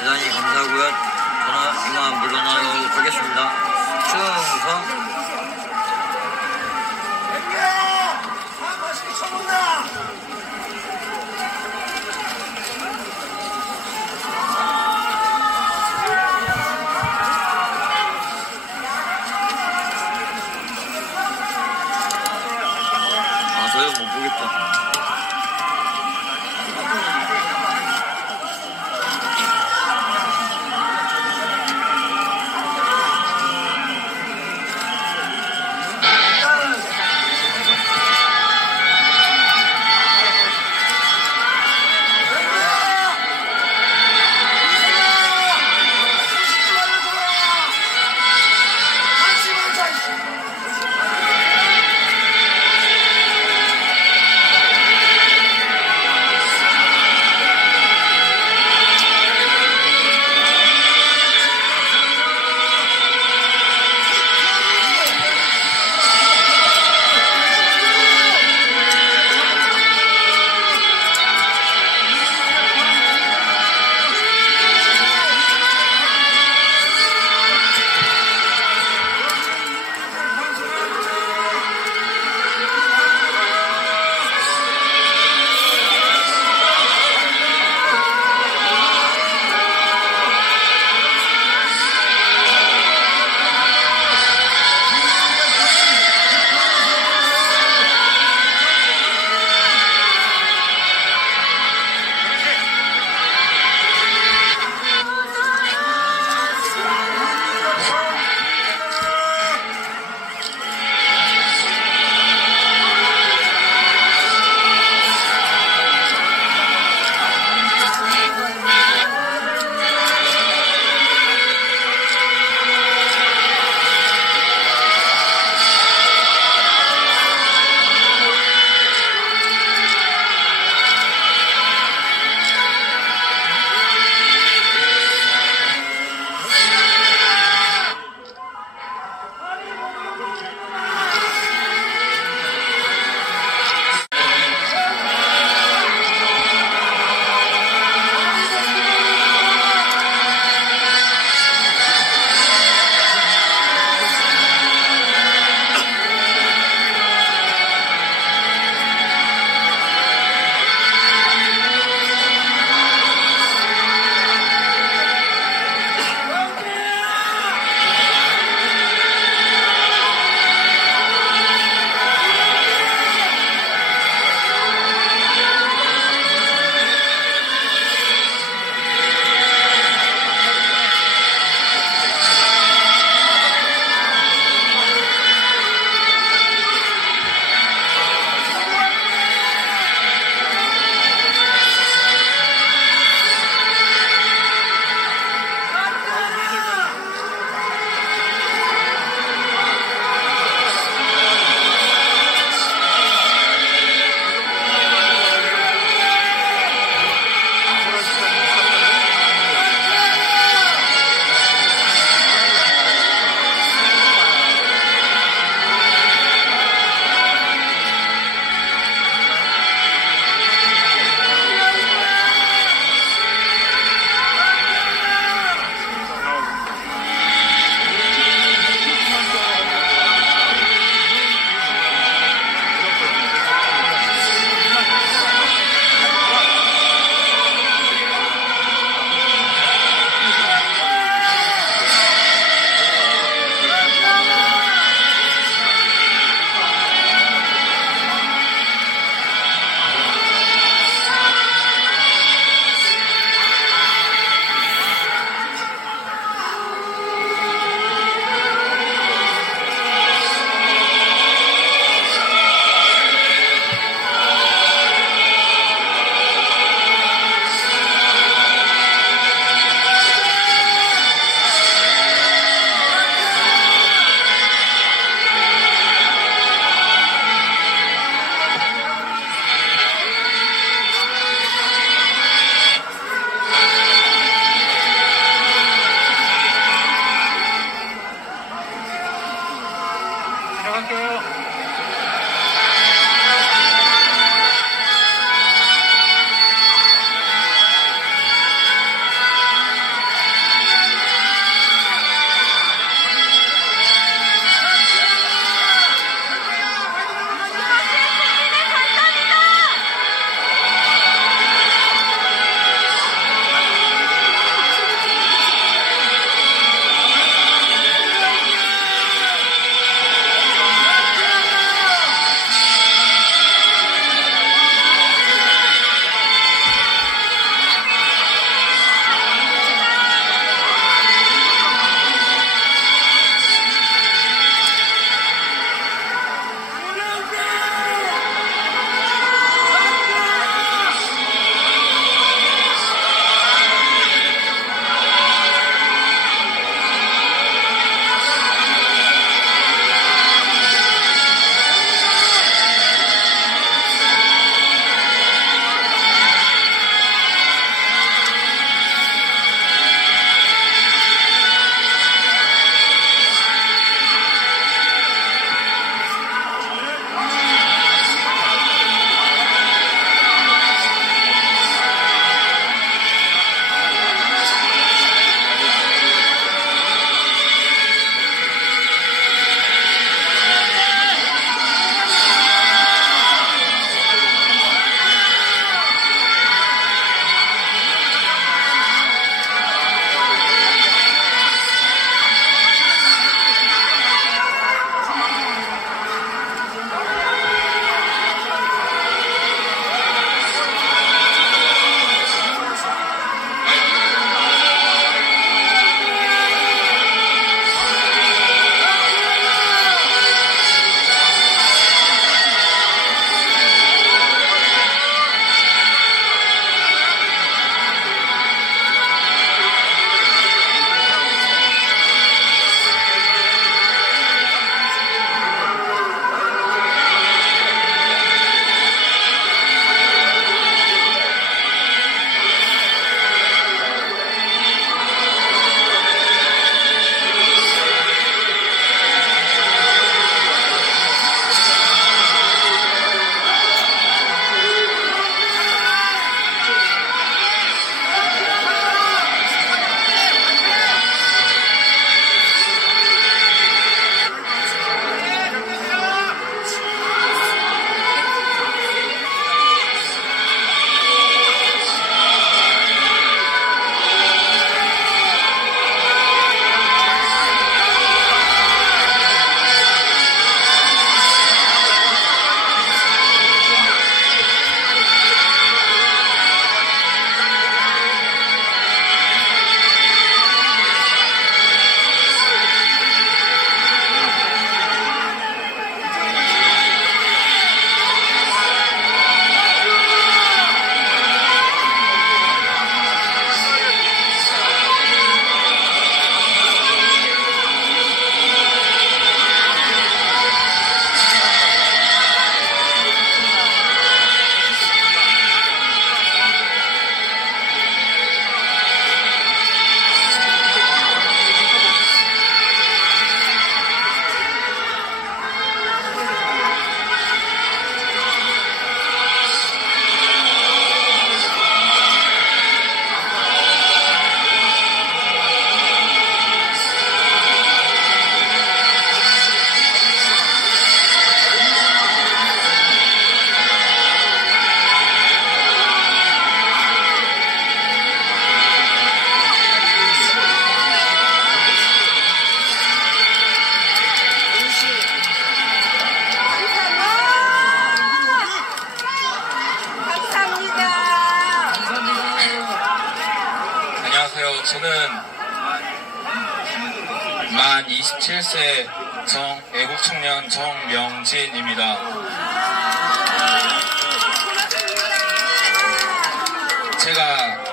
대단히 만 27세 정 애국 청년 정명진입니다. 제가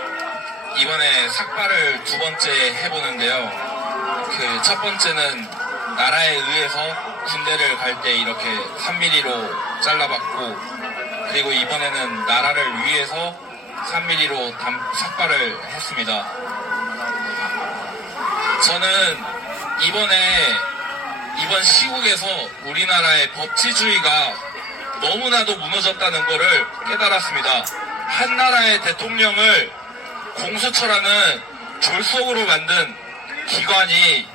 이번에 삭발을 두 번째 해보는데요. 그 첫 번째는 나라에 의해서 군대를 갈 때 이렇게 3mm로 잘라봤고 그리고 이번에는 나라를 위해서 3mm로 담, 삭발을 했습니다. 저는 이번에 이번 시국에서 우리나라의 법치주의가 너무나도 무너졌다는 것을 깨달았습니다. 한 나라의 대통령을 공수처라는 졸속으로 만든 기관이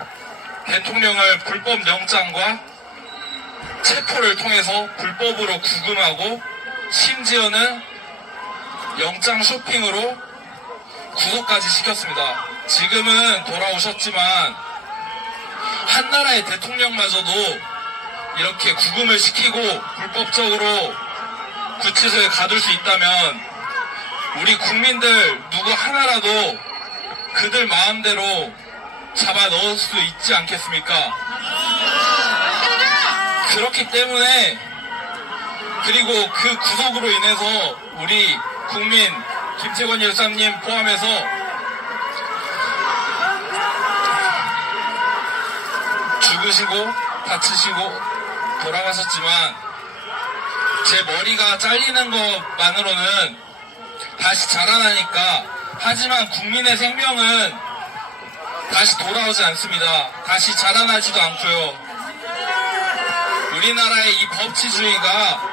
대통령을 불법 영장과 체포를 통해서 불법으로 구금하고 심지어는 영장 쇼핑으로 구속까지 시켰습니다. 지금은 돌아오셨지만 한 나라의 대통령마저도 이렇게 구금을 시키고 불법적으로 구치소에 가둘 수 있다면 우리 국민들 누구 하나라도 그들 마음대로 잡아 넣을 수 있지 않겠습니까? 그렇기 때문에 그리고 그 구속으로 인해서 우리 국민 김태권 열사님 포함해서 죽으시고 다치시고 돌아가셨지만 제 머리가 잘리는 것만으로는 다시 자라나니까 하지만 국민의 생명은 다시 돌아오지 않습니다. 다시 자라나지도 않고요. 우리나라의 이 법치주의가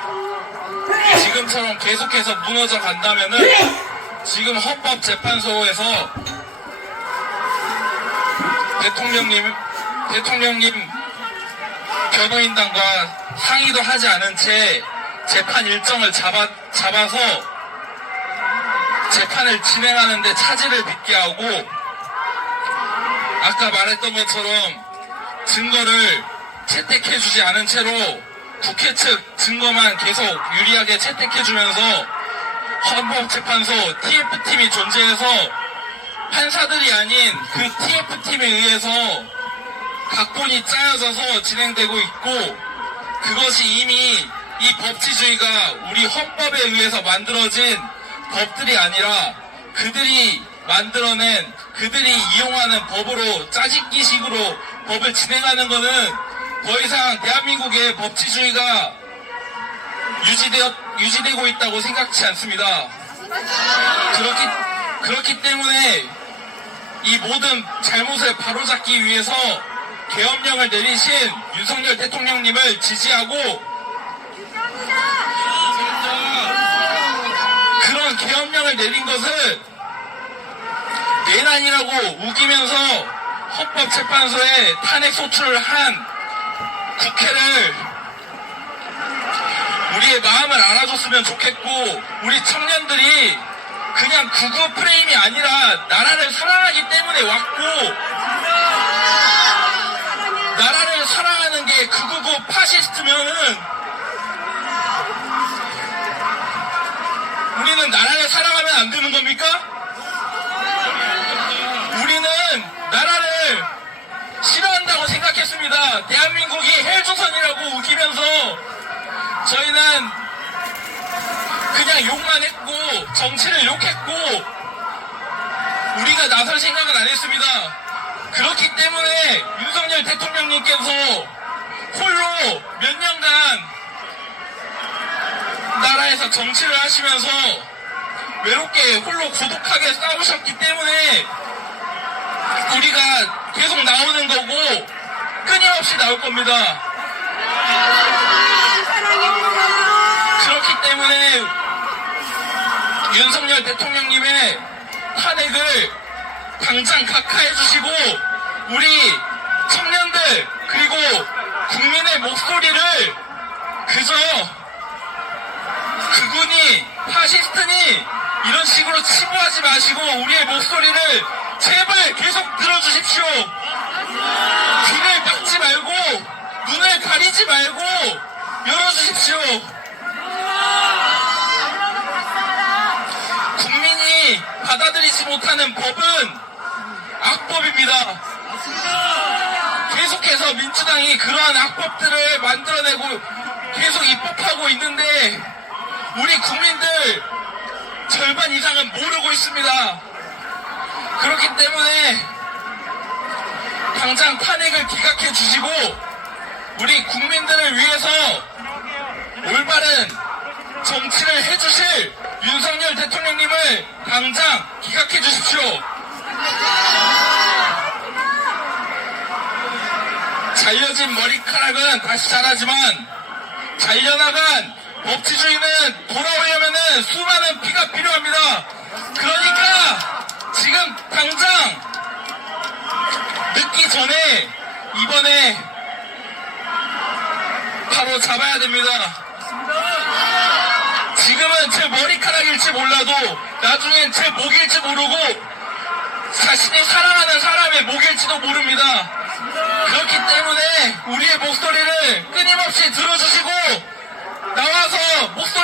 지금처럼 계속해서 무너져 간다면은 지금 헌법재판소에서 대통령님, 대통령님 변호인단과 상의도 하지 않은 채 재판 일정을 잡아, 잡아서 재판을 진행하는데 차질을 빚게 하고 아까 말했던 것처럼 증거를 채택해주지 않은 채로 국회 측 증거만 계속 유리하게 채택해주면서 헌법재판소 TF팀이 존재해서 판사들이 아닌 그 TF팀에 의해서 각본이 짜여져서 진행되고 있고 그것이 이미 이 법치주의가 우리 헌법에 의해서 만들어진 법들이 아니라 그들이 만들어낸 그들이 이용하는 법으로 짜집기식으로 법을 진행하는 것은 더 이상 대한민국의 법치주의가 유지되어, 유지되고 있다고 생각지 않습니다. 그렇기, 그렇기 때문에 이 모든 잘못을 바로잡기 위해서 계엄령을 내리신 윤석열 대통령님을 지지하고 그런 계엄령을 내린 것은 내란이라고 우기면서 헌법재판소에 탄핵 소추를 한 국회를 우리의 마음을 알아줬으면 좋겠고 우리 청년들이 그냥 구구 프레임이 아니라 나라를 사랑하기 때문에 왔고 나라를 사랑하는 게 극우고 파시스트면은 우리는 나라를 사랑하면 안 되는 겁니까? 우리는 나라를 싫어한다고 생각했습니다. 대한민국이 헬조선이라고 우기면서 저희는 그냥 욕만 했고 정치를 욕했고 우리가 나설 생각은 안 했습니다. 그렇기 때문에 윤석열 대통령님께서 홀로 몇 년간 나라에서 정치를 하시면서 외롭게 홀로 고독하게 싸우셨기 때문에 우리가 계속 나오는 거고 끊임없이 나올 겁니다. 그렇기 때문에 윤석열 대통령님의 탄핵을 당장 각하해 주시고 우리 청년들 그리고 국민의 목소리를 그저 그군이 파시스트니 이런 식으로 치부하지 마시고 우리의 목소리를 제발 계속 들어주십시오. 귀를 막지 말고 눈을 가리지 말고 열어주십시오. 국민이 받아들이지 못하는 법은 악법입니다. 계속해서 민주당이 그러한 악법들을 만들어내고 계속 입법하고 있는데 우리 국민들 절반 이상은 모르고 있습니다. 그렇기 때문에 당장 탄핵을 기각해 주시고 우리 국민들을 위해서 올바른 정치를 해주실 윤석열 대통령님을 당장 기각해 주십시오. 잘려진 머리카락은 다시 자라지만 잘려나간 법치주의는 돌아오려면은 수많은 피가 필요합니다. 그러니까 지금 당장 늦기 전에 이번에 바로 잡아야 됩니다. 지금은 제 머리카락일지 몰라도 나중엔 제 목일지 모르고 자신이 사랑하는 사람의 목일지도 모릅니다. 그렇기 때문에 우리의 목소리를 끊임없이 들어주시고 나와서 목소리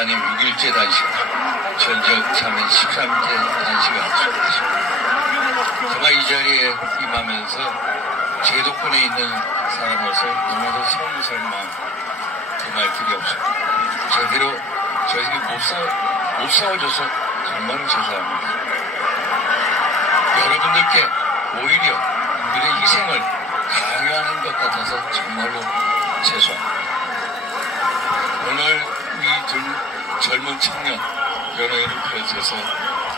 목사님 6일째 단식, 전적 참여 13째 단식을 하셨습니다. 정말 이 자리에 임하면서 제도권에 있는 사람으로서 너무도 서무서운 마음 그 말들이 없습니다. 제대로 저희들이 못, 싸, 못 싸워줘서 정말로 죄송합니다. 여러분들께 오히려 우리의 희생을 강요하는 것 같아서 정말로 죄송합니다. 오늘 이둘 젊은 청년 연예인을 비롯해서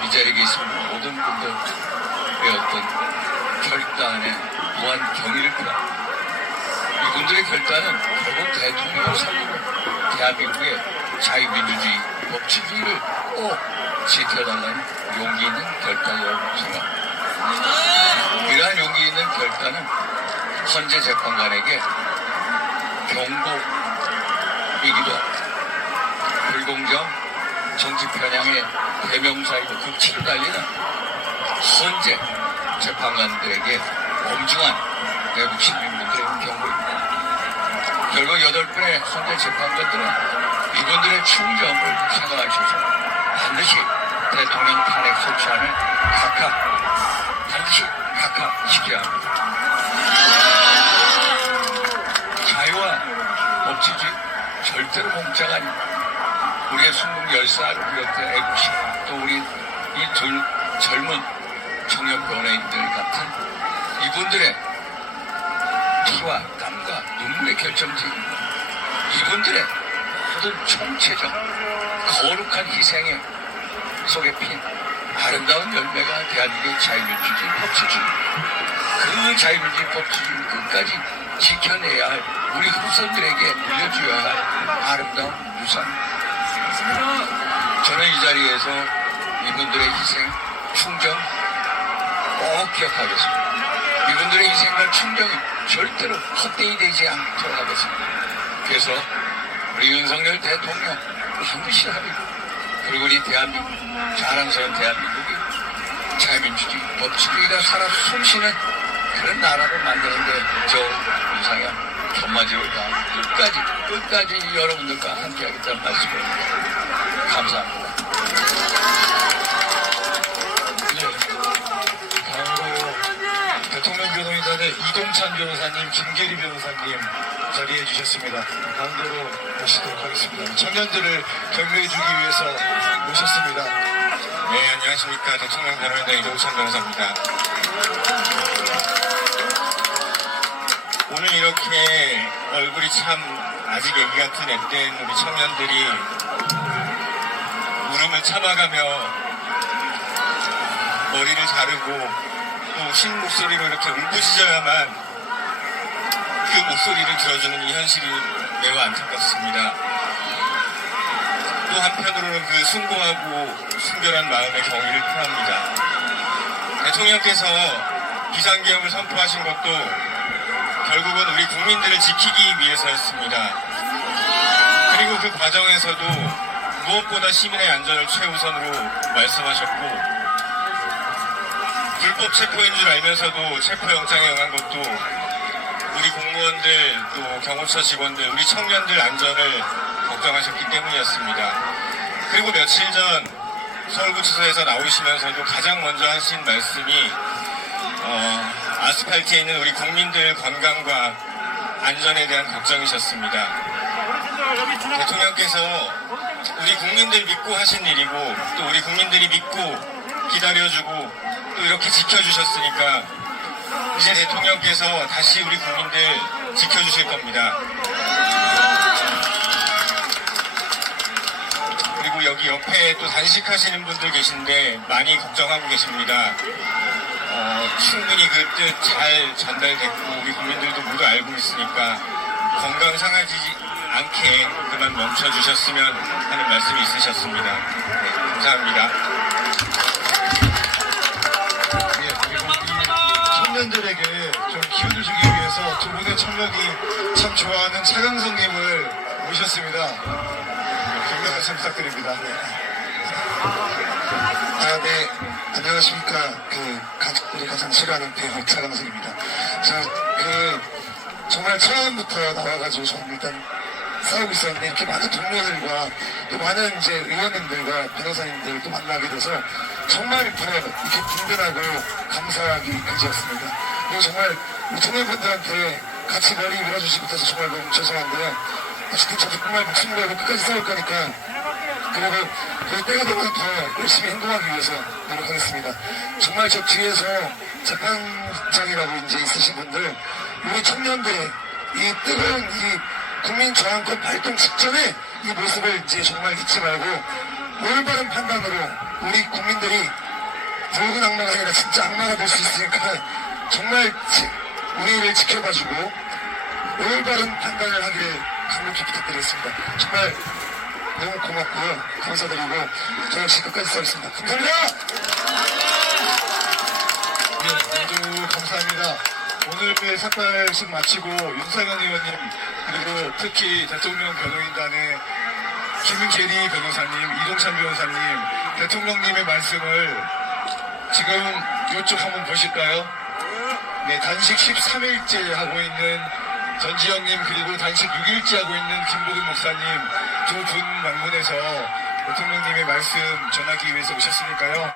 이 자리에 계신 모든 분들의 어떤 결단에 무한 경의를 표합니다. 이분들의 결단은 결국 대통령을 살리고 대한민국의 자유민주주의, 법치주의를 꼭 지켜달라는 용기 있는 결단이라고 생각합니다. 이러한 용기 있는 결단은 헌재 재판관에게 경고이기도 합니다. 불공정, 정치 편향의 대명사이고 극치를 달리는 헌재 재판관들에게 엄중한 외국 시민분들의 경고입니다. 결국 여덟 분의 헌재 재판관들은 이분들의 충정을 생각하셔서 반드시 대통령 탄핵 소추안을 각하, 반드시 각하시켜야 합니다. 자유와 법치주의 절대로 공짜가 아닙니다. 우리의 순국 열사를 비롯해 애국심 또 우리 이둘 젊은 청년 변호인들 같은 이분들의 피와 땀과 눈물의 결정지. 이분들의 모든 총체적 거룩한 희생의 속에 핀 아름다운 열매가 대한민국의 자유민주주의 법치주의 그 자유민주주의 법치주의를 끝까지 지켜내야 할 우리 후손들에게 물려줘야 할 아름다운 유산 저는 이 자리에서 이분들의 희생, 충정 꼭 기억하겠습니다. 이분들의 희생과 충정이 절대로 헛되이 되지 않도록 하겠습니다. 그래서 우리 윤석열 대통령 반드시 하리고 그리고 우리 대한민국, 자랑스러운 대한민국이 자유민주주의, 법치주의가 살아 숨쉬는 그런 나라를 만드는데 저 윤상현 견마지를 다 끝까지 끝까지 여러분들과 함께 하겠다는 말씀입니다. 감사합니다. 네. 다음으로 대통령 변호인단의 이동찬 변호사님, 김계리 변호사님 자리해 주셨습니다. 가운데로 모시도록 하겠습니다. 청년들을 격려해 주기 위해서 모셨습니다. 네, 안녕하십니까. 대통령 변호인단 이동찬 변호사입니다. 오늘 이렇게 얼굴이 참 아직 애기 같은 앳된 우리 청년들이 울음을 참아가며 머리를 자르고 또흰 목소리로 이렇게 울부짖어야만 그 목소리를 들어주는 이 현실이 매우 안타깝습니다. 또 한편으로는 그 숭고하고 순결한 마음의 경의를 표합니다. 대통령께서 비상계엄을 선포하신 것도 결국은 우리 국민들을 지키기 위해서였습니다. 그리고 그 과정에서도 무엇보다 시민의 안전을 최우선으로 말씀하셨고 불법 체포인 줄 알면서도 체포영장에 응한 것도 우리 공무원들 또 경호처 직원들 우리 청년들 안전을 걱정하셨기 때문이었습니다. 그리고 며칠 전 서울구치소에서 나오시면서도 가장 먼저 하신 말씀이 어, 아스팔트에 있는 우리 국민들 건강과 안전에 대한 걱정이셨습니다. 대통령께서 우리 국민들 믿고 하신 일이고 또 우리 국민들이 믿고 기다려주고 또 이렇게 지켜주셨으니까 이제 대통령께서 다시 우리 국민들 지켜주실 겁니다. 그리고 여기 옆에 또 단식하시는 분들 계신데 많이 걱정하고 계십니다. 어, 충분히 그 뜻 잘 전달됐고 우리 국민들도 모두 알고 있으니까 건강 상하지 않게 그만 멈춰 주셨으면 하는 말씀이 있으셨습니다. 네, 감사합니다. 예, 그리고 이 청년들에게 좀 기운을 주기 위해서 두 분의 청년이 참 좋아하는 차강성님을 모셨습니다. 격려 말씀 부탁드립니다. 네. 아, 네. 안녕하십니까. 그, 가족들이 가장 싫어하는 배우 차강석입니다. 저, 그, 정말 처음부터 나와가지고 저는 일단 싸우고 있었는데 이렇게 많은 동료들과 또 많은 이제 의원님들과 변호사님들 또 만나게 돼서 정말 부러 이렇게 든든하고 감사하기 그지였습니다. 그리고 정말 우리 청년분들한테 같이 머리 밀어주지 못해서 정말 너무 죄송한데요. 어쨌든 저도 정말 목숨 걸고 끝까지 싸울 거니까 그리고 그 때가 되면 더 열심히 행동하기 위해서 노력하겠습니다. 정말 저 뒤에서 재판장이라고 이제 있으신 분들, 우리 청년들의 이 뜨거운 이 국민 저항권 발동 직전에 이 모습을 이제 정말 잊지 말고 올바른 판단으로 우리 국민들이 붉은 악마가 아니라 진짜 악마가 될 수 있으니까 정말 지- 우리를 지켜봐주고 올바른 판단을 하기를 간곡히 부탁드리겠습니다. 정말 너무 고맙고요. 감사드리고 저 역시 끝까지 싸겠습니다. 감사합니다. 네, 모두 감사합니다. 오늘 삭발식 마치고 윤상현 의원님 그리고 특히 대통령 변호인단의 김계리 변호사님, 이동찬 변호사님, 대통령님의 말씀을 지금 이쪽 한번 보실까요? 네, 단식 13일째 하고 있는 전지영님 그리고 단식 6일째 하고 있는 김보근 목사님 두 분 방문해서 대통령님의 말씀 전하기 위해서 오셨으니까요.